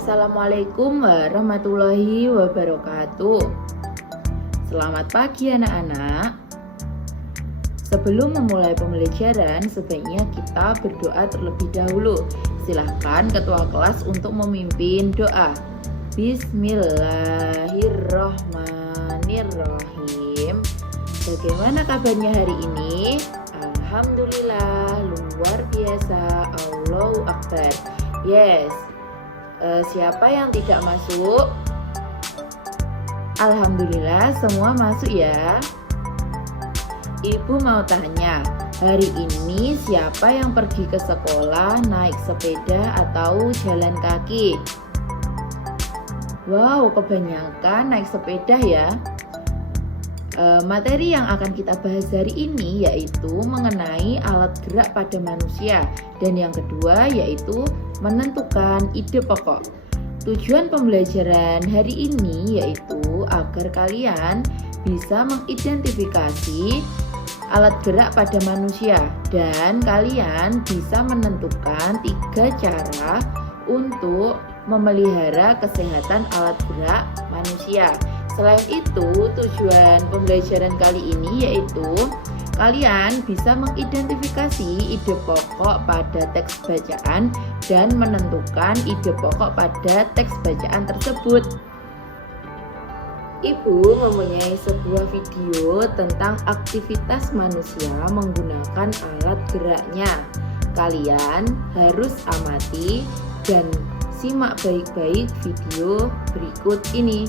Assalamualaikum warahmatullahi wabarakatuh. Selamat pagi anak-anak. Sebelum memulai pembelajaran, sebaiknya kita berdoa terlebih dahulu. Silahkan ketua kelas untuk memimpin doa. Bismillahirrohmanirrohim. Bagaimana kabarnya hari ini? Alhamdulillah, luar biasa. Allahu Akbar. Yes. Siapa yang tidak masuk? Alhamdulillah semua masuk ya. Ibu mau tanya, hari ini siapa yang pergi ke sekolah naik sepeda atau jalan kaki? Wow, kebanyakan naik sepeda ya. Materi yang akan kita bahas hari ini yaitu mengenai alat gerak pada manusia, dan yang kedua yaitu menentukan ide pokok. Tujuan pembelajaran hari ini yaitu agar kalian bisa mengidentifikasi alat gerak pada manusia dan kalian bisa menentukan 3 cara untuk memelihara kesehatan alat gerak manusia. Selain itu, tujuan pembelajaran kali ini yaitu kalian bisa mengidentifikasi ide pokok pada teks bacaan dan menentukan ide pokok pada teks bacaan tersebut. Ibu mempunyai sebuah video tentang aktivitas manusia menggunakan alat geraknya. Kalian harus amati dan simak baik-baik video berikut ini.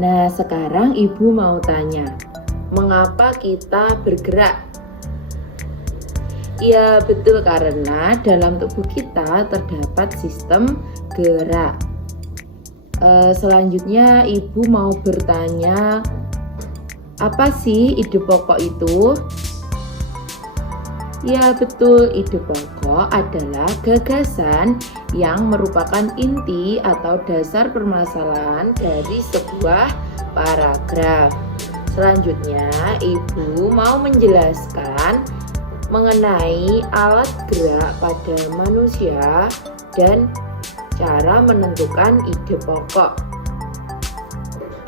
Nah, sekarang ibu mau tanya, mengapa kita bergerak? Ya, betul, karena dalam tubuh kita terdapat sistem gerak. Selanjutnya ibu mau bertanya, apa sih ide pokok itu? Ya, betul, ide pokok adalah gagasan yang merupakan inti atau dasar permasalahan dari sebuah paragraf. Selanjutnya, ibu mau menjelaskan mengenai alat gerak pada manusia dan cara menentukan ide pokok.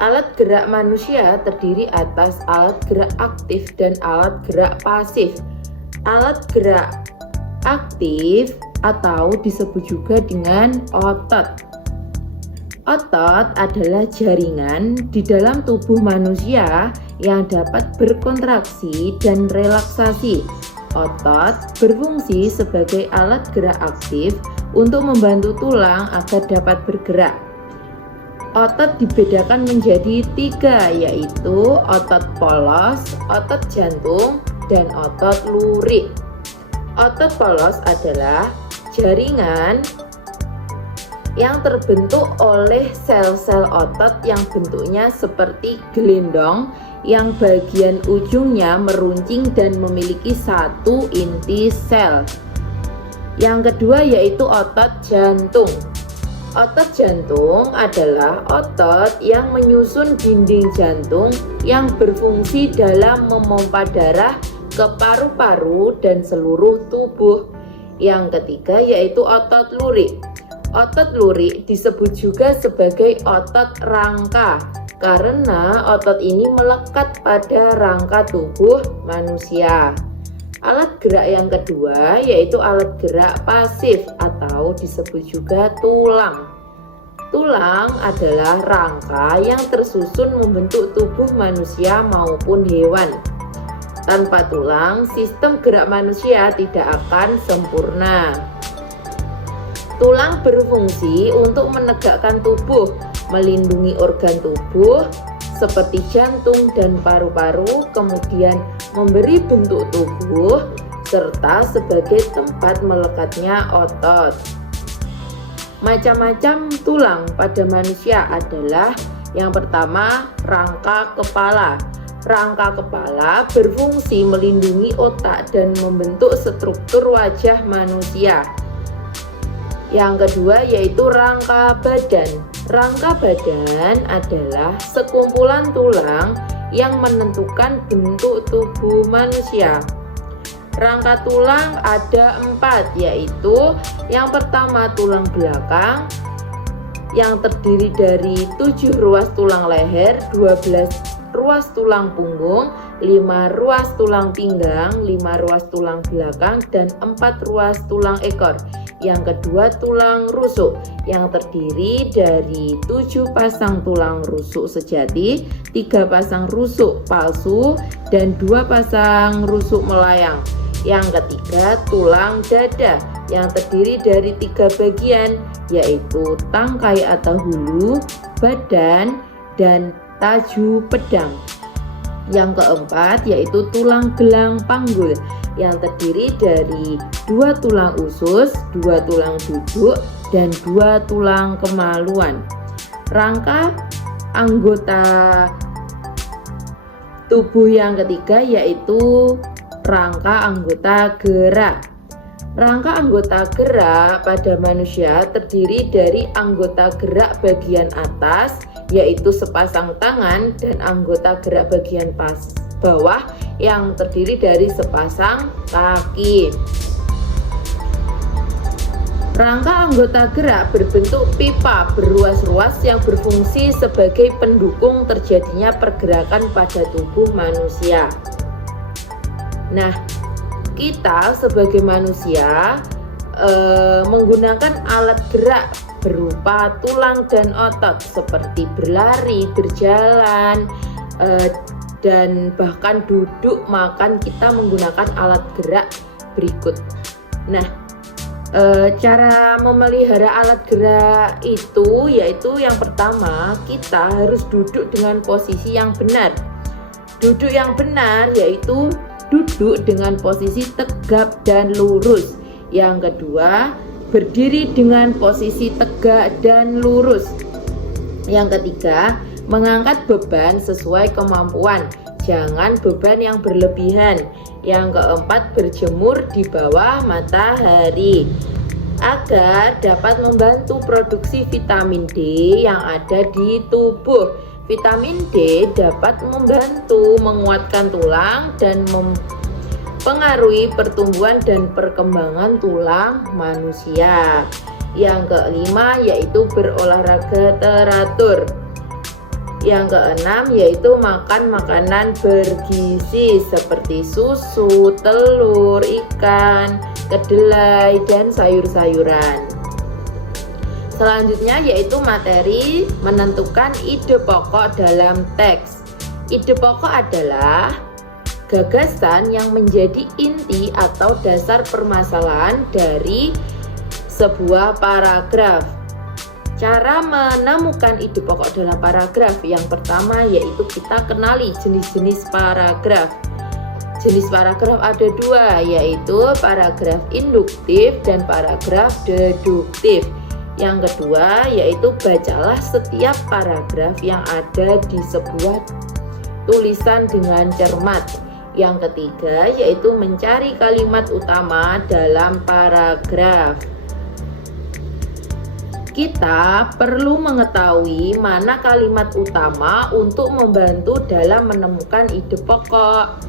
Alat gerak manusia terdiri atas alat gerak aktif dan alat gerak pasif. Alat gerak aktif atau disebut juga dengan otot. Otot adalah jaringan di dalam tubuh manusia yang dapat berkontraksi dan relaksasi. Otot berfungsi sebagai alat gerak aktif untuk membantu tulang agar dapat bergerak. Otot dibedakan menjadi 3, yaitu otot polos, otot jantung, dan otot lurik. Otot polos adalah jaringan yang terbentuk oleh sel-sel otot yang bentuknya seperti gelendong yang bagian ujungnya meruncing dan memiliki satu inti sel. Yang kedua yaitu otot jantung. Otot jantung adalah otot yang menyusun dinding jantung yang berfungsi dalam memompa darah ke paru-paru dan seluruh tubuh. Yang ketiga yaitu otot lurik. Otot lurik disebut juga sebagai otot rangka karena otot ini melekat pada rangka tubuh manusia. Alat gerak yang kedua yaitu alat gerak pasif atau disebut juga tulang. Tulang adalah rangka yang tersusun membentuk tubuh manusia maupun hewan. Tanpa tulang, sistem gerak manusia tidak akan sempurna. Tulang berfungsi untuk menegakkan tubuh, melindungi organ tubuh seperti jantung dan paru-paru, kemudian memberi bentuk tubuh, serta sebagai tempat melekatnya otot. Macam-macam tulang pada manusia adalah yang pertama, rangka kepala. Rangka kepala berfungsi melindungi otak dan membentuk struktur wajah manusia. Yang kedua yaitu rangka badan. Rangka badan adalah sekumpulan tulang yang menentukan bentuk tubuh manusia. Rangka tulang ada 4, yaitu yang pertama tulang belakang yang terdiri dari 7 ruas tulang leher, 12 ruas tulang punggung, 5 ruas tulang pinggang, 5 ruas tulang belakang, dan 4 ruas tulang ekor. Yang kedua tulang rusuk yang terdiri dari 7 pasang tulang rusuk sejati, 3 pasang rusuk palsu, dan 2 pasang rusuk melayang. Yang ketiga tulang dada yang terdiri dari 3 bagian, yaitu tangkai atau hulu, badan, dan taju pedang. Yang keempat yaitu tulang gelang panggul yang terdiri dari 2 tulang usus, 2 tulang duduk, dan 2 tulang kemaluan. Rangka anggota tubuh yang ketiga yaitu rangka anggota gerak. Rangka anggota gerak pada manusia terdiri dari anggota gerak bagian atas yaitu sepasang tangan dan anggota gerak bagian bawah yang terdiri dari sepasang kaki. Rangka anggota gerak berbentuk pipa berruas-ruas yang berfungsi sebagai pendukung terjadinya pergerakan pada tubuh manusia. Nah, kita sebagai manusia menggunakan alat gerak berupa tulang dan otot seperti berlari, berjalan, dan bahkan duduk makan, kita menggunakan alat gerak berikut. Nah, cara memelihara alat gerak itu yaitu yang pertama, kita harus duduk dengan posisi yang benar. Duduk yang benar yaitu duduk dengan posisi tegap dan lurus. Yang kedua, berdiri dengan posisi tegak dan lurus. Yang ketiga, mengangkat beban sesuai kemampuan, jangan beban yang berlebihan. Yang keempat, berjemur di bawah matahari agar dapat membantu produksi vitamin D yang ada di tubuh. Vitamin D dapat membantu menguatkan tulang dan mempengaruhi pertumbuhan dan perkembangan tulang manusia. Yang kelima yaitu berolahraga teratur. Yang keenam yaitu makan makanan bergizi seperti susu, telur, ikan, kedelai, dan sayur-sayuran. Selanjutnya yaitu materi menentukan ide pokok dalam teks. Ide pokok adalah gagasan yang menjadi inti atau dasar permasalahan dari sebuah paragraf. Cara menemukan ide pokok dalam paragraf yang pertama yaitu kita kenali jenis-jenis paragraf. Jenis paragraf ada 2, yaitu paragraf induktif dan paragraf deduktif. Yang kedua yaitu bacalah setiap paragraf yang ada di sebuah tulisan dengan cermat. Yang ketiga yaitu mencari kalimat utama dalam paragraf. Kita perlu mengetahui mana kalimat utama untuk membantu dalam menemukan ide pokok.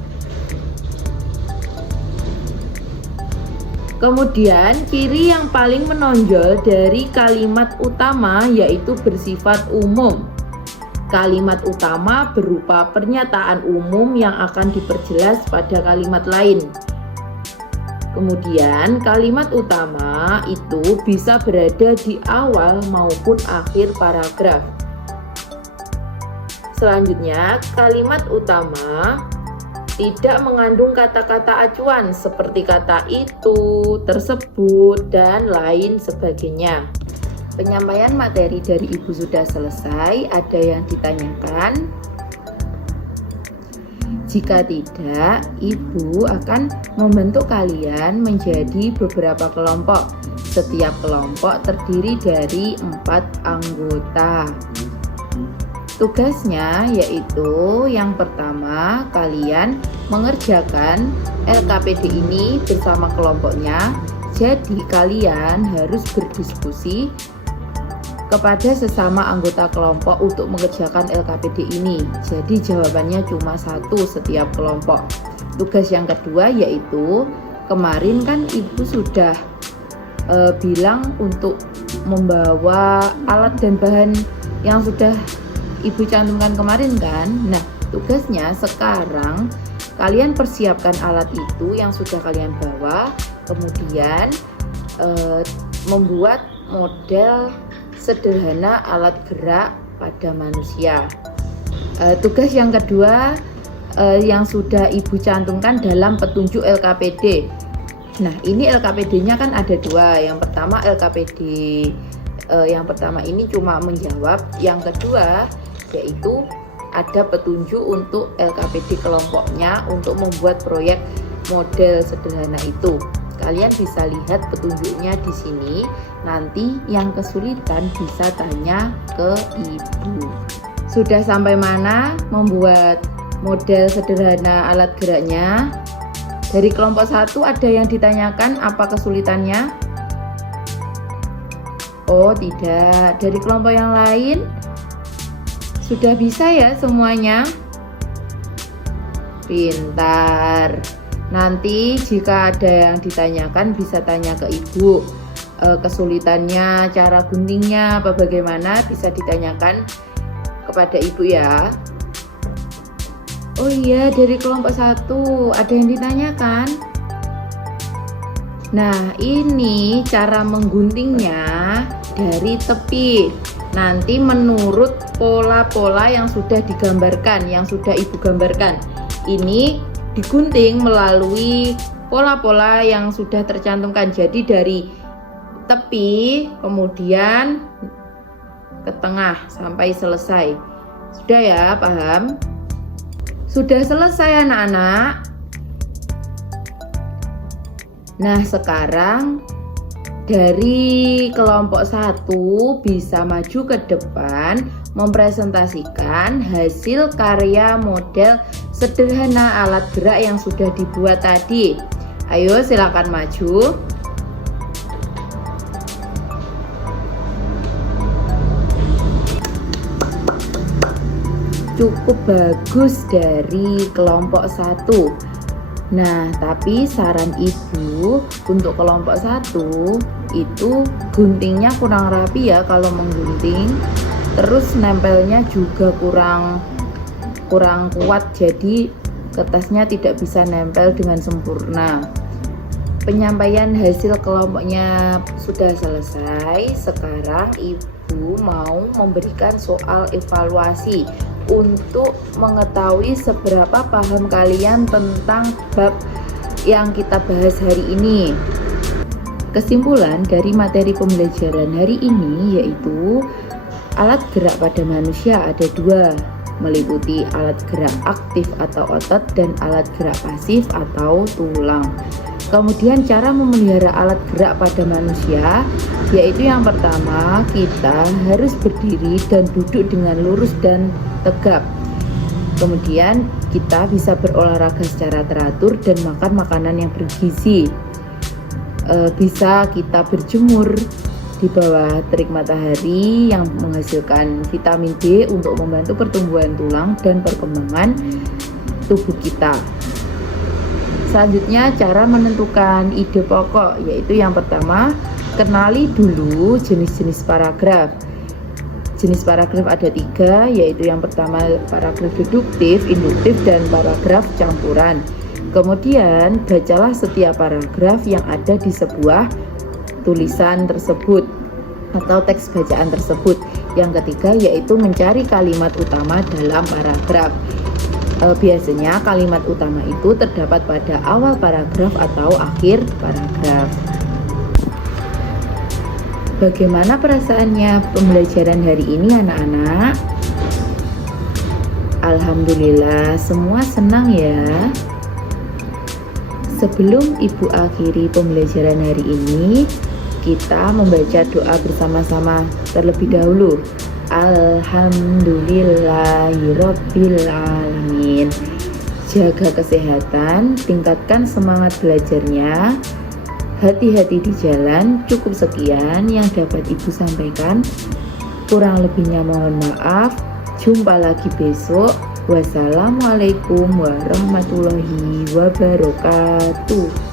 Kemudian ciri yang paling menonjol dari kalimat utama yaitu bersifat umum. Kalimat utama berupa pernyataan umum yang akan diperjelas pada kalimat lain. Kemudian kalimat utama itu bisa berada di awal maupun akhir paragraf. Selanjutnya, kalimat utama tidak mengandung kata-kata acuan seperti kata itu, tersebut, dan lain sebagainya. Penyampaian materi dari Ibu sudah selesai. Ada yang ditanyakan? Jika tidak, Ibu akan membentuk kalian menjadi beberapa kelompok. Setiap kelompok terdiri dari 4 anggota. Tugasnya yaitu yang pertama, kalian mengerjakan LKPD ini bersama kelompoknya. Jadi kalian harus berdiskusi kepada sesama anggota kelompok untuk mengerjakan LKPD ini. Jadi jawabannya cuma 1 setiap kelompok. Tugas yang kedua yaitu kemarin kan Ibu sudah bilang untuk membawa alat dan bahan yang sudah Ibu cantumkan kemarin kan. Nah, tugasnya sekarang kalian persiapkan alat itu yang sudah kalian bawa, kemudian membuat model sederhana alat gerak pada manusia. Tugas yang kedua yang sudah Ibu cantumkan dalam petunjuk LKPD. Nah, ini LKPD-nya kan ada 2. Yang pertama LKPD yang pertama ini cuma menjawab, yang kedua yaitu ada petunjuk untuk LKPD kelompoknya untuk membuat proyek model sederhana itu. Kalian bisa lihat petunjuknya di sini. Nanti yang kesulitan bisa tanya ke Ibu. Sudah sampai mana membuat model sederhana alat geraknya? Dari kelompok 1 ada yang ditanyakan apa kesulitannya? Oh, tidak. Dari kelompok yang lain sudah bisa ya semuanya? Pintar. Nanti jika ada yang ditanyakan bisa tanya ke Ibu. Kesulitannya, cara guntingnya apa bagaimana bisa ditanyakan kepada Ibu ya. Oh iya, dari kelompok 1 ada yang ditanyakan. Nah, ini cara mengguntingnya dari tepi. Nanti menurut pola-pola yang sudah digambarkan, yang sudah Ibu gambarkan. Ini digunting melalui pola-pola yang sudah tercantumkan. Jadi dari tepi kemudian ke tengah sampai selesai. Sudah ya, paham? Sudah selesai anak-anak. Nah, sekarang dari kelompok 1 bisa maju ke depan mempresentasikan hasil karya model sederhana alat gerak yang sudah dibuat tadi. Ayo silakan maju. Cukup bagus dari kelompok 1. Nah, tapi saran Ibu untuk kelompok 1 itu guntingnya kurang rapi ya kalau menggunting. Terus nempelnya juga kurang kuat, jadi kertasnya tidak bisa nempel dengan sempurna. Penyampaian hasil kelompoknya sudah selesai. Sekarang Ibu mau memberikan soal evaluasi untuk mengetahui seberapa paham kalian tentang bab yang kita bahas hari ini. Kesimpulan dari materi pembelajaran hari ini yaitu alat gerak pada manusia ada 2, meliputi alat gerak aktif atau otot dan alat gerak pasif atau tulang. Kemudian cara memelihara alat gerak pada manusia yaitu yang pertama, kita harus berdiri dan duduk dengan lurus dan tegap. Kemudian kita bisa berolahraga secara teratur dan makan makanan yang bergizi. Bisa kita berjemur di bawah terik matahari yang menghasilkan vitamin D untuk membantu pertumbuhan tulang dan perkembangan tubuh kita. Selanjutnya cara menentukan ide pokok, yaitu yang pertama, kenali dulu jenis-jenis paragraf. Jenis paragraf ada 3, yaitu yang pertama paragraf deduktif, induktif, dan paragraf campuran. Kemudian bacalah setiap paragraf yang ada di sebuah tulisan tersebut atau teks bacaan tersebut. Yang ketiga yaitu mencari kalimat utama dalam paragraf. Biasanya kalimat utama itu terdapat pada awal paragraf atau akhir paragraf. Bagaimana perasaannya pembelajaran hari ini anak-anak? Alhamdulillah semua senang ya. Sebelum Ibu akhiri pembelajaran hari ini, kita membaca doa bersama-sama terlebih dahulu. Alhamdulillahirabbil alamin. Jaga kesehatan, tingkatkan semangat belajarnya. Hati-hati di jalan. Cukup sekian yang dapat Ibu sampaikan. Kurang lebihnya mohon maaf. Jumpa lagi besok. Wassalamualaikum warahmatullahi wabarakatuh.